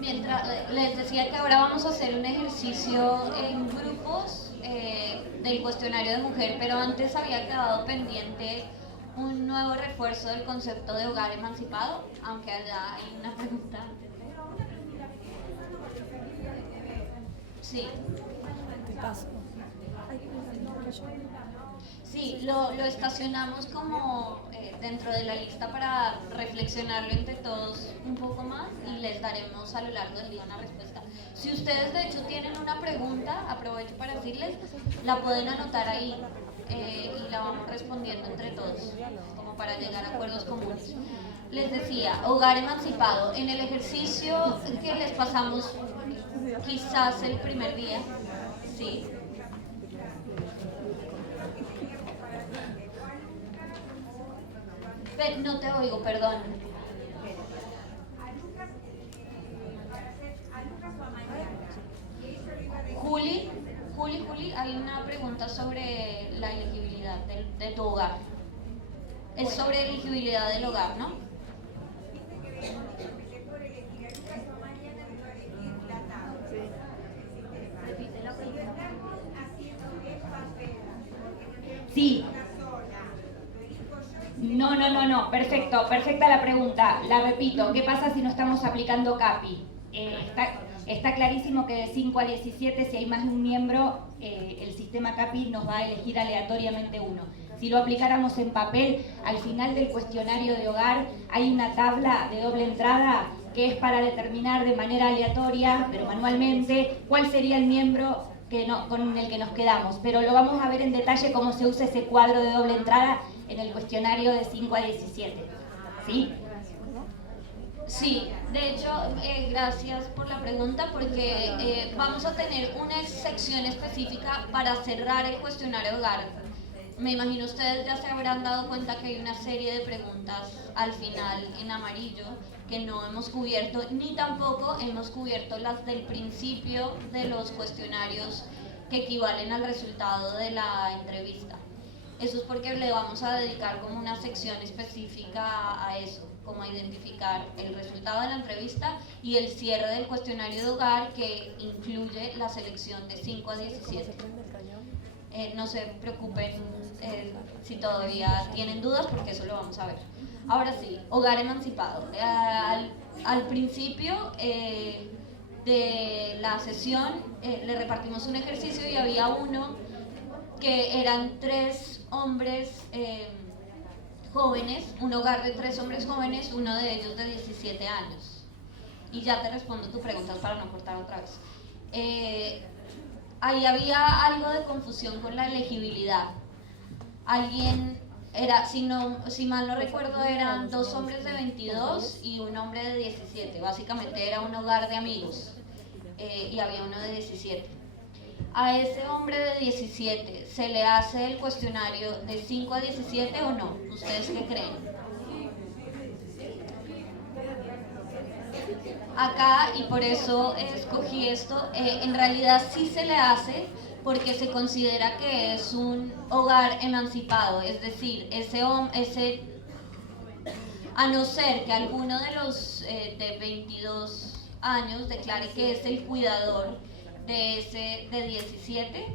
Mientras les decía que ahora vamos a hacer un ejercicio en grupos del cuestionario de mujer, pero antes había quedado pendiente un nuevo refuerzo del concepto de hogar emancipado, aunque allá hay una pregunta antes. Sí. Sí, lo estacionamos como dentro de la lista para reflexionarlo entre todos un poco más y les daremos a lo largo del día una respuesta. Si ustedes de hecho tienen una pregunta, aprovecho para decirles, la pueden anotar ahí y la vamos respondiendo entre todos, como para llegar a acuerdos comunes. Les decía, hogar emancipado. En el ejercicio que les pasamos quizás el primer día, sí. No te oigo, perdón. Juli, hay una pregunta sobre la elegibilidad de tu hogar. Es sobre elegibilidad del hogar, ¿no? Sí. No, perfecta la pregunta. La repito, ¿qué pasa si no estamos aplicando CAPI? Está clarísimo que de 5 a 17, si hay más de un miembro, el sistema CAPI nos va a elegir aleatoriamente uno. Si lo aplicáramos en papel, al final del cuestionario de hogar hay una tabla de doble entrada que es para determinar de manera aleatoria, pero manualmente, cuál sería el miembro con el que nos quedamos. Pero lo vamos a ver en detalle cómo se usa ese cuadro de doble entrada en el cuestionario de 5 a 17. ¿Sí? Sí, de hecho, gracias por la pregunta porque vamos a tener una sección específica para cerrar el cuestionario de hogar. Me imagino ustedes ya se habrán dado cuenta que hay una serie de preguntas al final en amarillo que no hemos cubierto, ni tampoco hemos cubierto las del principio de los cuestionarios que equivalen al resultado de la entrevista. Eso es porque le vamos a dedicar como una sección específica a eso, como a identificar el resultado de la entrevista y el cierre del cuestionario de hogar que incluye la selección de 5 a 17. No se preocupen si todavía tienen dudas porque eso lo vamos a ver. Ahora sí, hogar emancipado. Al principio de la sesión le repartimos un ejercicio y había uno que eran 3 hombres jóvenes, un hogar de 3 hombres jóvenes, uno de ellos de 17 años. Y ya te respondo tu pregunta para no cortar otra vez. Ahí había algo de confusión con la elegibilidad. Alguien era, si mal no recuerdo, eran 2 hombres de 22 y un hombre de 17. Básicamente era un hogar de amigos y había uno de 17. A ese hombre de 17, ¿se le hace el cuestionario de 5 a 17 o no? ¿Ustedes qué creen? Acá, y por eso escogí esto, en realidad sí se le hace porque se considera que es un hogar emancipado, es decir, a no ser que alguno de los de 22 años declare que es el cuidador de ese de 17,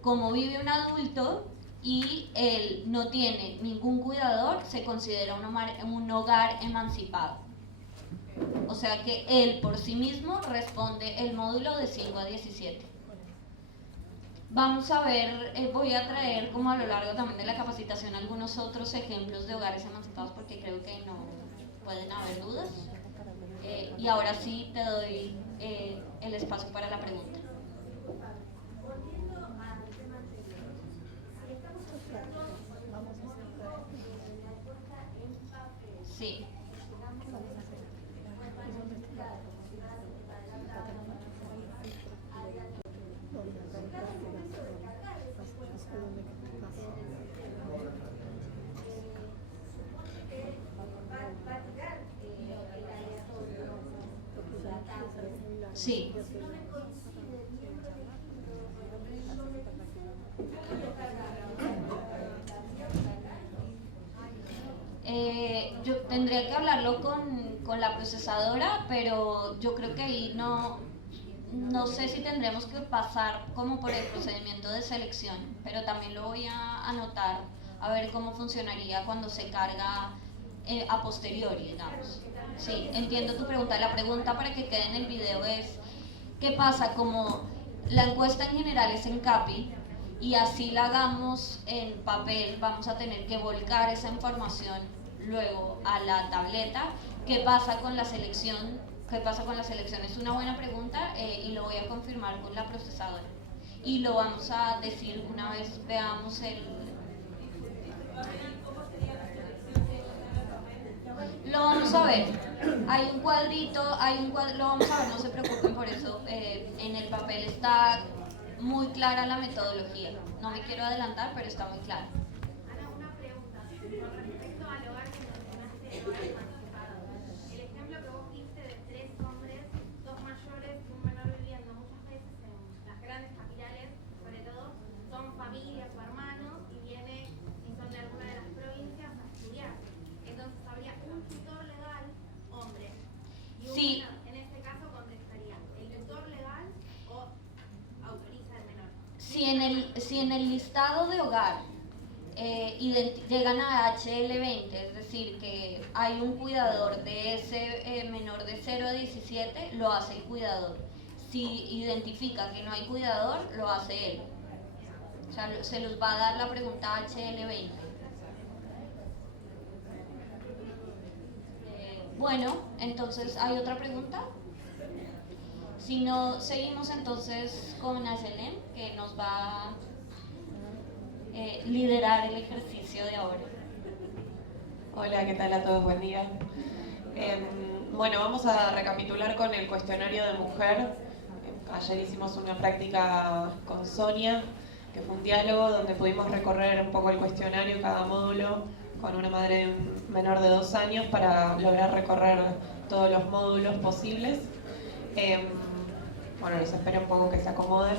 como vive un adulto y él no tiene ningún cuidador, se considera un hogar emancipado. O sea que él por sí mismo responde el módulo de 5 a 17. Vamos a ver, voy a traer como a lo largo también de la capacitación algunos otros ejemplos de hogares emancipados porque creo que no pueden haber dudas. Y ahora sí te doy el espacio para la pregunta. Sí. Sí. Yo Tendría que hablarlo con la procesadora, pero yo creo que ahí no sé si tendremos que pasar como por el procedimiento de selección, pero también lo voy a anotar a ver cómo funcionaría cuando se carga a posteriori, digamos. Sí, entiendo tu pregunta. La pregunta para que quede en el video es, ¿qué pasa? Como la encuesta en general es en CAPI y así la hagamos en papel, vamos a tener que volcar esa información luego a la tableta. ¿Qué pasa con la selección? ¿Qué pasa con la selección? Es una buena pregunta y lo voy a confirmar con la procesadora. Y lo vamos a decir una vez veamos el... Lo vamos a ver. Hay un cuadrito, lo vamos a ver, no se preocupen por eso. En el papel está muy clara la metodología. No me quiero adelantar, pero está muy clara. Ana, una pregunta. Con respecto al hogar que mencionaste, hogar emancipado. El ejemplo que vos diste de 3 hombres, 2 mayores y un menor viviendo, muchas veces en las grandes capitales, sobre todo, son familias o hermanos y vienen, si son de alguna de las provincias, a estudiar. Entonces habría un tutor legal, hombre, y un Sí. menor. En este caso contestaría, ¿el tutor legal o autoriza al menor? Si en el listado de hogar llegan a HL20, es decir, que hay un cuidador de ese menor de 0 a 17, lo hace el cuidador. Si identifica que no hay cuidador, lo hace él. O sea, se los va a dar la pregunta HL20. Bueno, entonces, ¿hay otra pregunta? Si no, seguimos entonces con Ayelen, que nos va a liderar el ejercicio de ahora. Hola, ¿qué tal a todos? Buen día. Bueno, vamos a recapitular con el cuestionario de mujer. Ayer hicimos una práctica con Sonia, que fue un diálogo donde pudimos recorrer un poco el cuestionario, cada módulo, con una madre menor de 2 años para lograr recorrer todos los módulos posibles. Bueno, les espero un poco que se acomoden.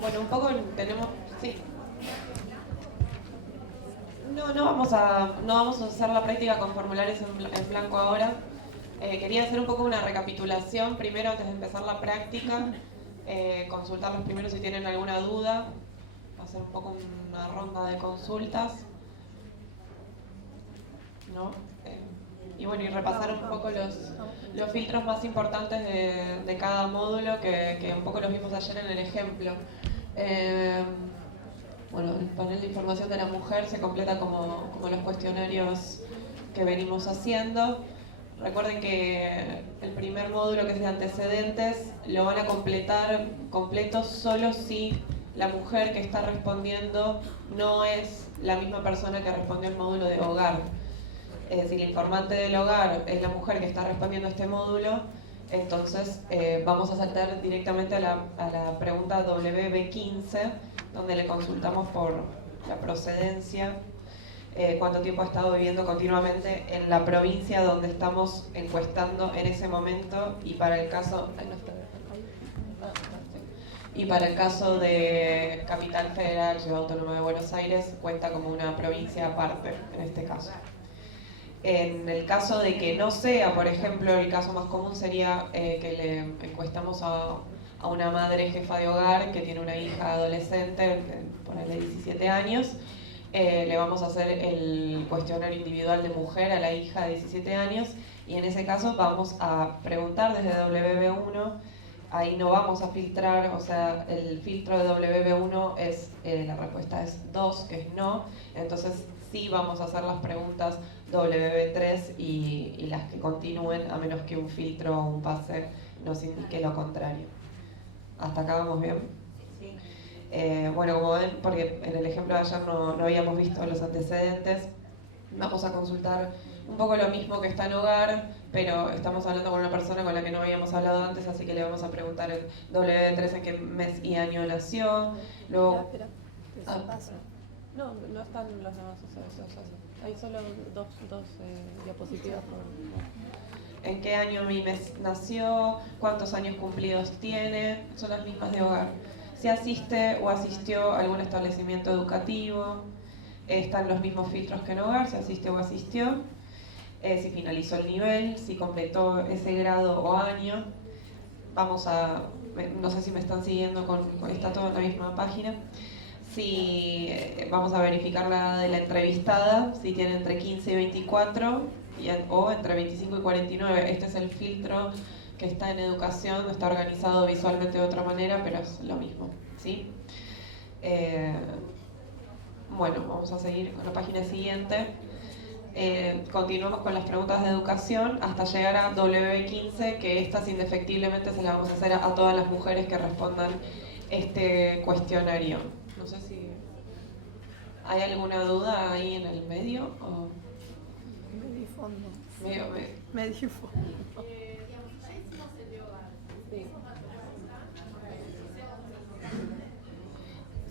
Bueno, un poco tenemos... Sí. No vamos a hacer la práctica con formularios en blanco ahora. Quería hacer un poco una recapitulación primero antes de empezar la práctica, consultarlos primero si tienen alguna duda, hacer un poco una ronda de consultas, ¿no? Y bueno, y repasar un poco los filtros más importantes de cada módulo que un poco los vimos ayer en el ejemplo. Bueno, el panel de información de la mujer se completa como los cuestionarios que venimos haciendo. Recuerden que el primer módulo, que es de antecedentes, lo van a completar completo solo si la mujer que está respondiendo no es la misma persona que respondió el módulo de hogar. Si la informante del hogar es la mujer que está respondiendo este módulo, entonces vamos a saltar directamente a la pregunta WB15, donde le consultamos por la procedencia, cuánto tiempo ha estado viviendo continuamente en la provincia donde estamos encuestando en ese momento, y para el caso... Y para el caso de Capital Federal, Ciudad Autónoma de Buenos Aires, cuenta como una provincia aparte en este caso. En el caso de que no sea, por ejemplo, el caso más común sería que le encuestamos a una madre jefa de hogar que tiene una hija adolescente, ponele 17 años, le vamos a hacer el cuestionario individual de mujer a la hija de 17 años, y en ese caso vamos a preguntar desde WB1. Ahí no vamos a filtrar, o sea, el filtro de WB1 es, la respuesta es 2, que es no, entonces sí vamos a hacer las preguntas WB3 y las que continúen, a menos que un filtro o un pase nos indique lo contrario. ¿Hasta acá vamos bien? Sí. Bueno, como ven, porque en el ejemplo de ayer no habíamos visto los antecedentes, vamos a consultar un poco lo mismo que está en hogar, pero estamos hablando con una persona con la que no habíamos hablado antes, así que le vamos a preguntar el WB3 en qué mes y año nació. Luego, Espera, Ah. paso. No, no están los demás, hay solo dos diapositivas. ¿En qué año mi mes nació? ¿Cuántos años cumplidos tiene? Son las mismas de hogar. Si asiste o asistió a algún establecimiento educativo, están los mismos filtros que en hogar, si asiste o asistió, si finalizó el nivel, si completó ese grado o año. Vamos a, no sé si me están siguiendo está todo en la misma página. Si vamos a verificar la edad de la entrevistada, si tiene entre 15 y 24 o entre 25 y 49. Este es el filtro que está en educación, está organizado visualmente de otra manera, pero es lo mismo, ¿sí? Bueno, vamos a seguir con la página siguiente. Continuamos con las preguntas de educación hasta llegar a W15, que estas indefectiblemente se las vamos a hacer a todas las mujeres que respondan este cuestionario. No sé si hay alguna duda ahí en el medio o... Medio y fondo. Medio y fondo. Sí.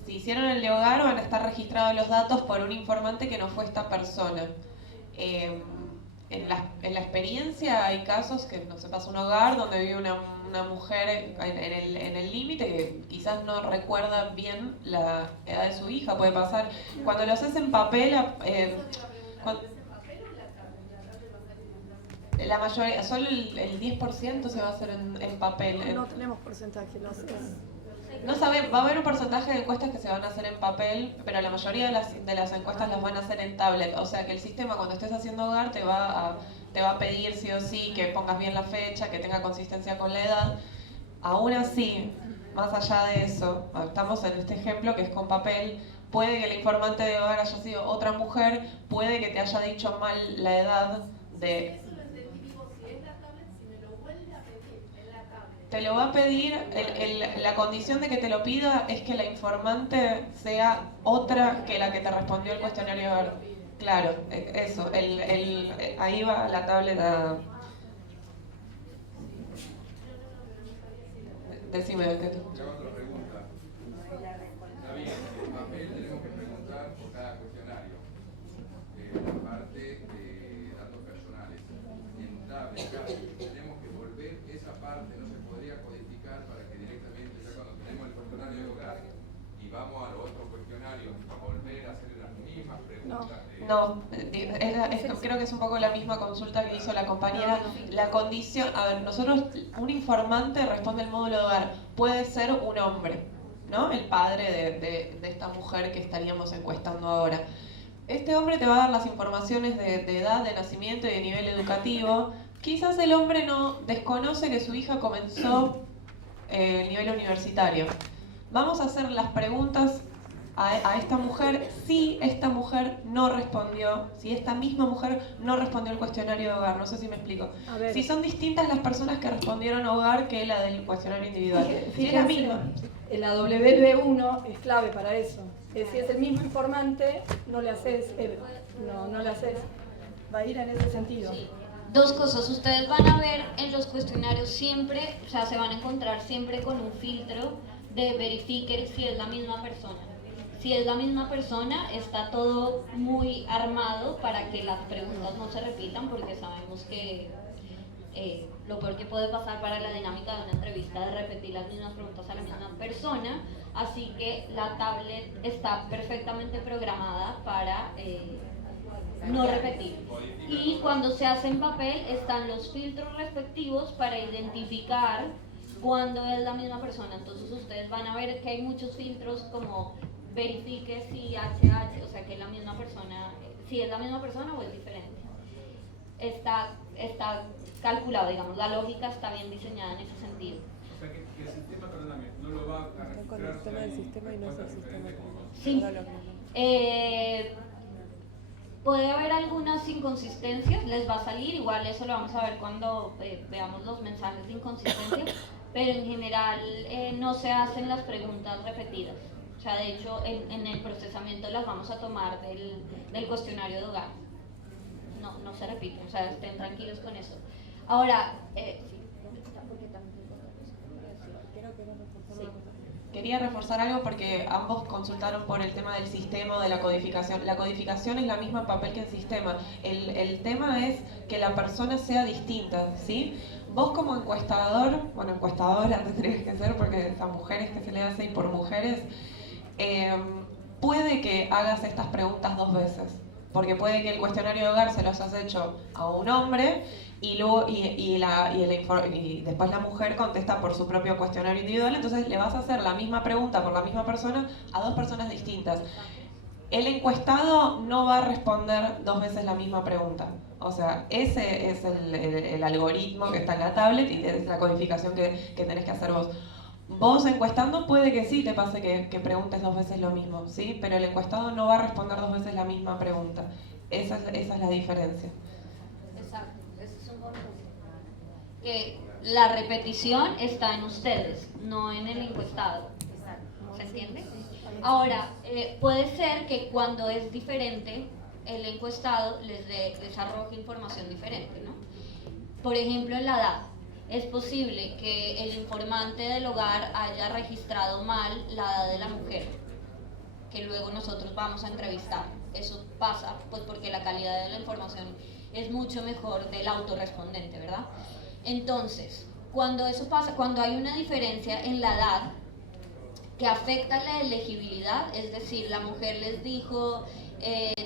Si hicieron el de hogar, van a estar registrados los datos por un informante que no fue esta persona. En la experiencia hay casos que no se pasa un hogar donde vive una mujer en el límite que quizás no recuerda bien la edad de su hija, puede pasar. Cuando lo haces en papel, la mayoría, solo el 10% se va a hacer en papel. No tenemos porcentaje, no sé. No sabe, va a haber un porcentaje de encuestas que se van a hacer en papel, pero la mayoría de las encuestas las van a hacer en tablet. O sea que el sistema, cuando estés haciendo hogar, te va a pedir sí o sí que pongas bien la fecha, que tenga consistencia con la edad. Aún así, más allá de eso, estamos en este ejemplo que es con papel, puede que el informante de hogar haya sido otra mujer, puede que te haya dicho mal la edad de... Te lo va a pedir, la condición de que te lo pida es que la informante sea otra que la que te respondió el cuestionario. Claro, eso, ahí va la tablet a... Decime, ¿qué tú? Yo hago otra pregunta. Está bien, en papel tenemos que preguntar por cada cuestionario. La parte de datos personales. En tablet, tenemos que volver esa parte, no se podría codificar para que directamente, ya cuando tenemos el cuestionario de hogar y vamos a los otros cuestionarios, volver a hacer las mismas preguntas. Creo que es un poco la misma consulta que hizo la compañera. La condición, a ver, nosotros, un informante responde el módulo de hogar, puede ser un hombre, ¿no? El padre de esta mujer que estaríamos encuestando ahora. Este hombre te va a dar las informaciones de edad, de nacimiento y de nivel educativo. Quizás el hombre no desconoce que su hija comenzó el nivel universitario. Vamos a hacer las preguntas a esta mujer si esta mujer no respondió, si esta misma mujer no respondió el cuestionario de hogar. No sé si me explico. Si son distintas las personas que respondieron hogar que la del cuestionario individual. Si es la misma. La WB1 es clave para eso. Si es el mismo informante, no le haces, no le haces. Va a ir en ese sentido. Sí. Dos cosas, ustedes van a ver en los cuestionarios siempre, o sea, se van a encontrar siempre con un filtro de verifique si es la misma persona. Si es la misma persona, está todo muy armado para que las preguntas no se repitan, porque sabemos que lo peor que puede pasar para la dinámica de una entrevista es repetir las mismas preguntas a la misma persona. Así que la tablet está perfectamente programada para no repetir. Y cuando se hace en papel están los filtros respectivos para identificar cuándo es la misma persona. Entonces ustedes van a ver que hay muchos filtros como verifique si HH, o sea que es la misma persona, si es la misma persona o es diferente. Está calculado, digamos, la lógica está bien diseñada en ese sentido. O sea que el sistema, perdóname, no lo va a registrar. Con el tema del sistema y no es el sistema. Sí. Puede haber algunas inconsistencias, les va a salir, igual eso lo vamos a ver cuando veamos los mensajes de inconsistencia, pero en general no se hacen las preguntas repetidas. O sea, de hecho, en el procesamiento las vamos a tomar del cuestionario de hogar. No se repiten, o sea, estén tranquilos con eso. Ahora, Quería reforzar algo porque ambos consultaron por el tema del sistema o de la codificación. La codificación es la misma papel que el sistema. El tema es que la persona sea distinta, ¿sí? Vos como encuestador, bueno, encuestadora tendrías que ser porque a mujeres que se le hace y por mujeres, puede que hagas estas preguntas 2 veces. Porque puede que el cuestionario de hogar se los has hecho a un hombre y luego y después la mujer contesta por su propio cuestionario individual, entonces le vas a hacer la misma pregunta por la misma persona a 2 personas distintas. El encuestado no va a responder 2 veces la misma pregunta. O sea, ese es el algoritmo que está en la tablet y es la codificación que tenés que hacer vos. Vos encuestando puede que sí te pase que preguntes 2 veces lo mismo, ¿sí? Pero el encuestado no va a responder 2 veces la misma pregunta. Esa es la diferencia. Exacto, ese es un buen punto. Que la repetición está en ustedes, no en el encuestado. ¿Se entiende? Ahora, puede ser que cuando es diferente, el encuestado les arroje información diferente, ¿no? Por ejemplo, en la edad. Es posible que el informante del hogar haya registrado mal la edad de la mujer, que luego nosotros vamos a entrevistar. Eso pasa pues porque la calidad de la información es mucho mejor del autorrespondente, ¿verdad? Entonces, cuando eso pasa, cuando hay una diferencia en la edad que afecta la elegibilidad, es decir, la mujer les dijo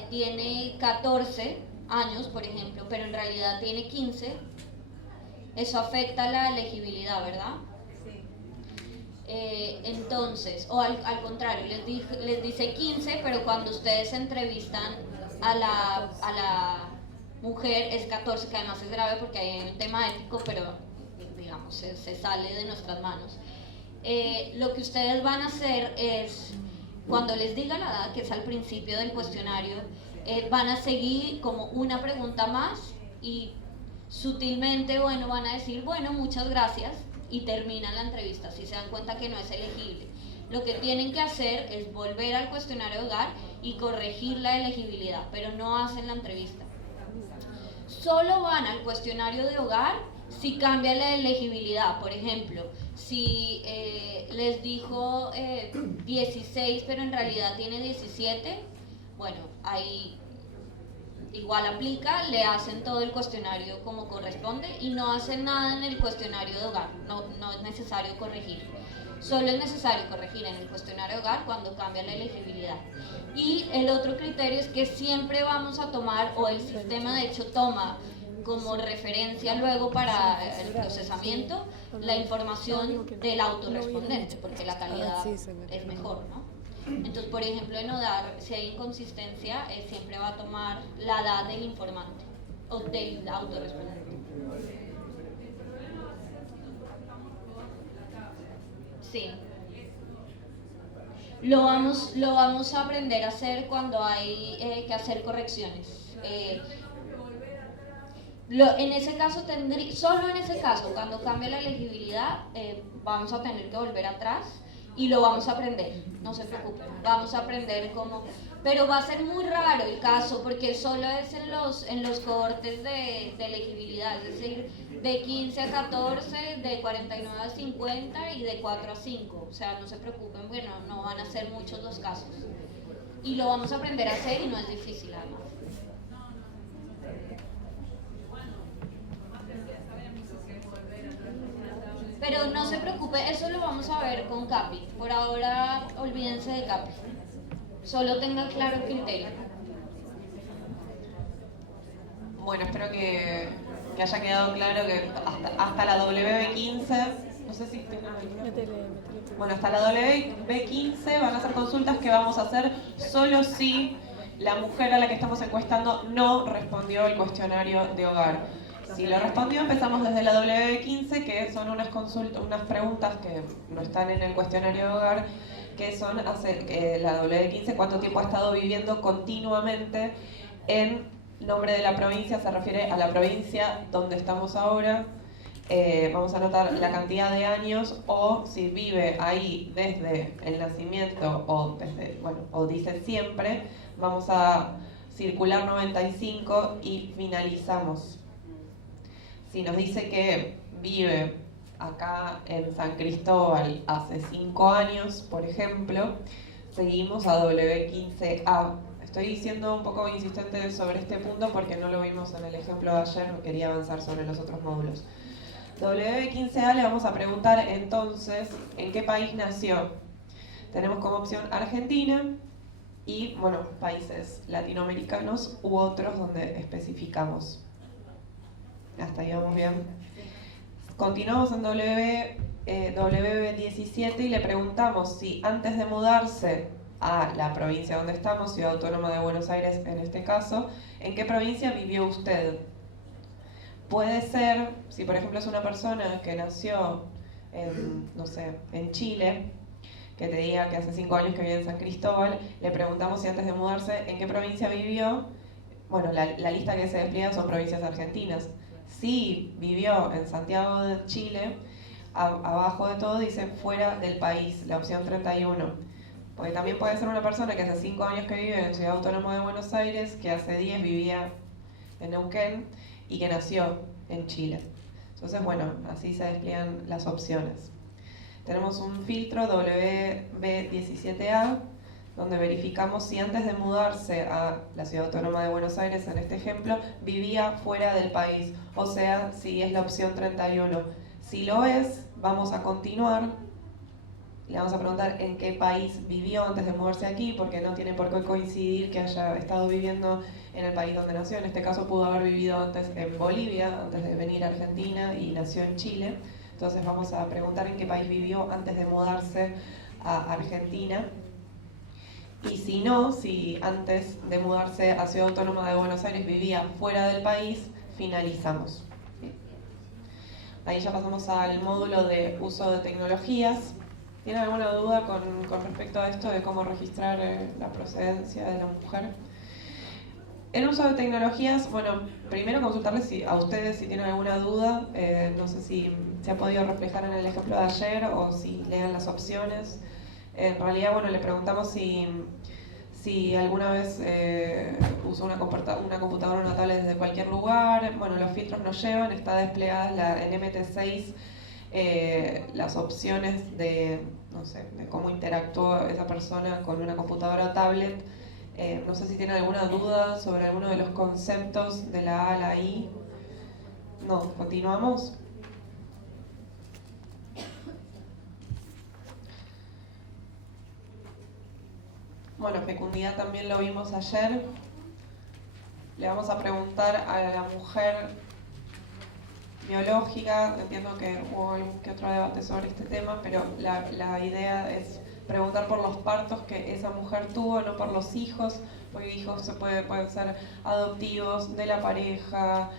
tiene 14 años, por ejemplo, pero en realidad tiene 15, eso afecta la elegibilidad, ¿verdad? Sí. Entonces, o al contrario, les dice 15, pero cuando ustedes entrevistan a la mujer es 14, que además es grave porque hay un tema ético, pero digamos, se sale de nuestras manos. Lo que ustedes van a hacer es, cuando les diga la edad, que es al principio del cuestionario, van a seguir como una pregunta más y sutilmente, bueno, van a decir, bueno, muchas gracias, y terminan la entrevista si se dan cuenta que no es elegible. Lo que tienen que hacer es volver al cuestionario de hogar y corregir la elegibilidad, pero no hacen la entrevista. Solo van al cuestionario de hogar si cambia la elegibilidad. Por ejemplo, si les dijo 16 pero en realidad tiene 17, bueno, ahí igual aplica, le hacen todo el cuestionario como corresponde y no hacen nada en el cuestionario de hogar, no es necesario corregir. Solo es necesario corregir en el cuestionario de hogar cuando cambia la elegibilidad. Y el otro criterio es que siempre vamos a tomar, o el sistema de hecho toma como referencia luego para el procesamiento, la información del autorrespondente, porque la calidad es mejor, ¿no? Entonces, por ejemplo, en ODAR, si hay inconsistencia, siempre va a tomar la edad del informante o del autorrespondente. Sí. Lo vamos a aprender a hacer cuando hay que hacer correcciones. En ese caso, solo en ese caso, cuando cambia la elegibilidad, vamos a tener que volver atrás y lo vamos a aprender, no se preocupen, vamos a aprender cómo, pero va a ser muy raro el caso porque solo es en los cohortes de elegibilidad, es decir, de 15 a 14, de 49 a 50 y de 4 a 5, o sea, no se preocupen, bueno, no van a ser muchos los casos y lo vamos a aprender a hacer y no es difícil además. Pero no se preocupe, eso lo vamos a ver con CAPI. Por ahora, olvídense de CAPI. Solo tengan claro el criterio. Bueno, espero que haya quedado claro que hasta la WB15, no sé si... Bueno, hasta la WB15 van a ser consultas que vamos a hacer solo si la mujer a la que estamos encuestando no respondió el cuestionario de hogar. Si lo respondió, empezamos desde la W15, que son unas preguntas que no están en el cuestionario de hogar, que son la W15, cuánto tiempo ha estado viviendo continuamente en nombre de la provincia, se refiere a la provincia donde estamos ahora. Vamos a anotar la cantidad de años o si vive ahí desde el nacimiento o dice siempre, vamos a circular 95 y finalizamos. Si nos dice que vive acá en San Cristóbal hace 5 años, por ejemplo, seguimos a W15A. Estoy siendo un poco insistente sobre este punto porque no lo vimos en el ejemplo de ayer, quería avanzar sobre los otros módulos. W15A le vamos a preguntar entonces en qué país nació. Tenemos como opción Argentina y, bueno, países latinoamericanos u otros donde especificamos. Hasta ahí vamos bien. Continuamos en W17 y le preguntamos si antes de mudarse a la provincia donde estamos, Ciudad Autónoma de Buenos Aires en este caso, ¿en qué provincia vivió usted? Puede ser, si por ejemplo es una persona que nació en, no sé, en Chile, que te diga que hace 5 años que vive en San Cristóbal, le preguntamos si antes de mudarse, ¿en qué provincia vivió? Bueno, la lista que se despliega son provincias argentinas. Si vivió en Santiago de Chile, abajo de todo dice fuera del país, la opción 31. Porque también puede ser una persona que hace 5 años que vive en Ciudad Autónoma de Buenos Aires, que hace 10 vivía en Neuquén y que nació en Chile. Entonces, bueno, así se despliegan las opciones. Tenemos un filtro WB17A, donde verificamos si antes de mudarse a la Ciudad Autónoma de Buenos Aires, en este ejemplo, vivía fuera del país, o sea, si es la opción 31. Si lo es, vamos a continuar, le vamos a preguntar en qué país vivió antes de mudarse aquí, porque no tiene por qué coincidir que haya estado viviendo en el país donde nació. En este caso pudo haber vivido antes en Bolivia, antes de venir a Argentina, y nació en Chile. Entonces vamos a preguntar en qué país vivió antes de mudarse a Argentina. Y si no, si antes de mudarse a Ciudad Autónoma de Buenos Aires vivía fuera del país, finalizamos. Ahí ya pasamos al módulo de uso de tecnologías. ¿Tienen alguna duda con respecto a esto de cómo registrar la procedencia de la mujer? En uso de tecnologías, bueno, primero consultarles a ustedes si tienen alguna duda. No sé si se ha podido reflejar en el ejemplo de ayer o si lean las opciones. En realidad, bueno, le preguntamos si alguna vez usó una computadora o una tablet desde cualquier lugar. Bueno, los filtros nos llevan, está desplegada en MT6 las opciones de, no sé, de cómo interactuó esa persona con una computadora o tablet. No sé si tienen alguna duda sobre alguno de los conceptos de la A a la I. No, continuamos. Bueno, fecundidad también lo vimos ayer. Le vamos a preguntar a la mujer biológica. Entiendo que hubo algún que otro debate sobre este tema, pero la idea es preguntar por los partos que esa mujer tuvo, no por los hijos, porque hijos pueden ser adoptivos, de la pareja,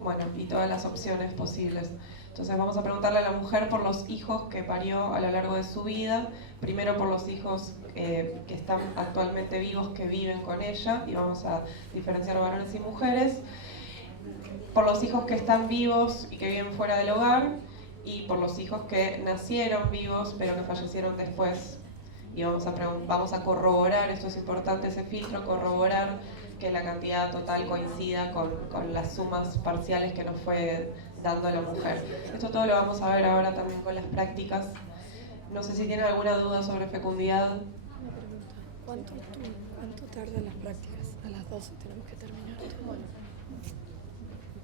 bueno, y todas las opciones posibles. Entonces vamos a preguntarle a la mujer por los hijos que parió a lo largo de su vida, primero por los hijos que están actualmente vivos, que viven con ella, y vamos a diferenciar varones y mujeres, por los hijos que están vivos y que viven fuera del hogar, y por los hijos que nacieron vivos pero que fallecieron después. Y vamos a corroborar, esto es importante, ese filtro, corroborar que la cantidad total coincida con las sumas parciales que nos fue dando la mujer. Esto todo lo vamos a ver ahora también con las prácticas. No sé si tienen alguna duda sobre fecundidad. ¿Cuánto tardan las prácticas? A las 12 tenemos que terminar. Bueno,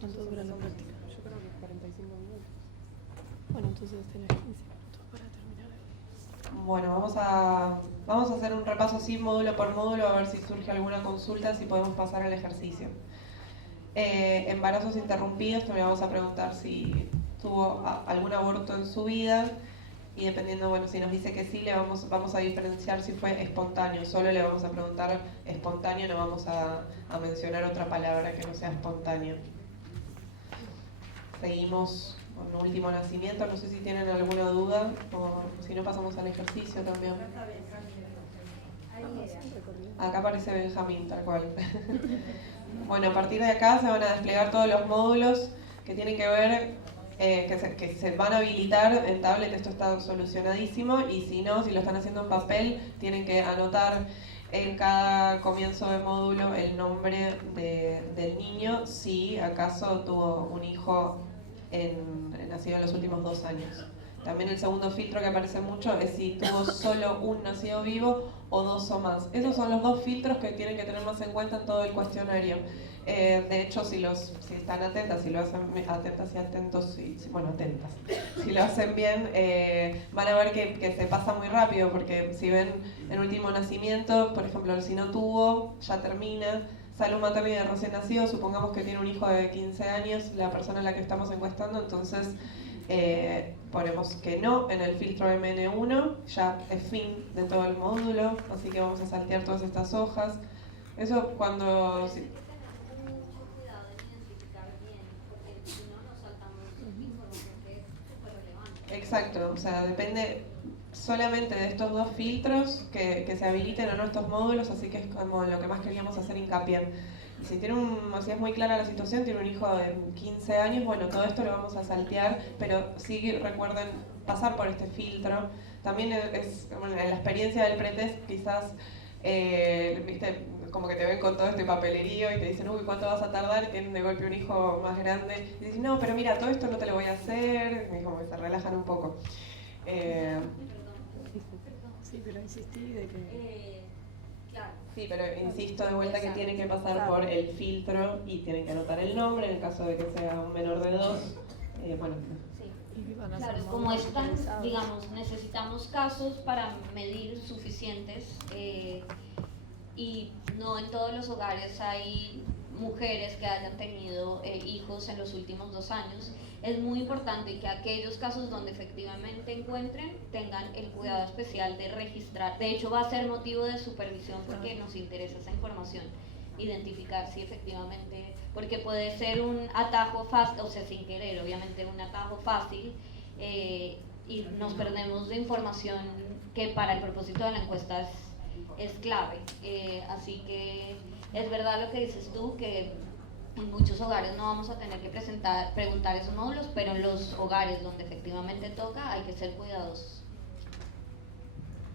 ¿cuánto dura la práctica? Yo creo que 45 minutos. Bueno, entonces tenés 15 minutos para terminar. Bueno, vamos a hacer un repaso así módulo por módulo, a ver si surge alguna consulta, si podemos pasar al ejercicio. Embarazos interrumpidos, también vamos a preguntar si tuvo algún aborto en su vida, y dependiendo, bueno, si nos dice que sí, vamos a diferenciar si fue espontáneo. Solo le vamos a preguntar espontáneo, no vamos a mencionar otra palabra que no sea espontáneo. Seguimos con último nacimiento, no sé si tienen alguna duda, o si no pasamos al ejercicio también. Acá aparece Benjamín, tal cual. Bueno, a partir de acá se van a desplegar todos los módulos que tienen que ver, que se van a habilitar en tablet. Esto está solucionadísimo, y si no, si lo están haciendo en papel, tienen que anotar en cada comienzo de módulo el nombre del niño, si acaso tuvo un hijo nacido en los últimos 2 años. También el segundo filtro que aparece mucho es si tuvo solo un nacido vivo o 2 o más. Esos son los 2 filtros que tienen que tener más en cuenta en todo el cuestionario. De hecho, si están atentas, si lo hacen atentas y atentos, bueno, atentas, si lo hacen bien, van a ver que se pasa muy rápido, porque si ven el último nacimiento, por ejemplo, si no tuvo, ya termina. Salud materna y de recién nacido, supongamos que tiene un hijo de 15 años, la persona a la que estamos encuestando, entonces ponemos que no en el filtro MN1, ya es fin de todo el módulo, así que vamos a saltear todas estas hojas. Eso cuando... Cuidado en identificar bien, porque si no nos saltamos información que es súper relevante. Exacto, o sea, depende solamente de estos 2 filtros que se habiliten o no estos módulos, así que es como lo que más queríamos hacer hincapié. Si es muy clara la situación, tiene un hijo de 15 años, bueno, todo esto lo vamos a saltear, pero sí recuerden pasar por este filtro. También en la experiencia del pretest, quizás, viste, como que te ven con todo este papelerío y te dicen, uy, ¿cuánto vas a tardar? Y tienen de golpe un hijo más grande. Y dicen, no, pero mira, todo esto no te lo voy a hacer. Y como que se relajan un poco. Sí, pero insistí de que... Claro. Sí, pero insisto de vuelta que tienen que pasar por el filtro y tienen que anotar el nombre en el caso de que sea un menor de 2. Bueno. Sí. Y van a Claro, ser como más están, utilizados. digamos, necesitamos casos para medir suficientes y no en todos los hogares hay mujeres que hayan tenido hijos en los últimos 2 años. Es muy importante que aquellos casos donde efectivamente encuentren tengan el cuidado especial de registrar. De hecho, va a ser motivo de supervisión porque nos interesa esa información, identificar si efectivamente, porque puede ser un atajo fácil, o sea, sin querer, obviamente un atajo fácil, y nos perdemos de información que para el propósito de la encuesta es clave. Así que es verdad lo que dices tú, que en muchos hogares no vamos a tener que preguntar esos módulos, pero en los hogares donde efectivamente toca hay que ser cuidadosos.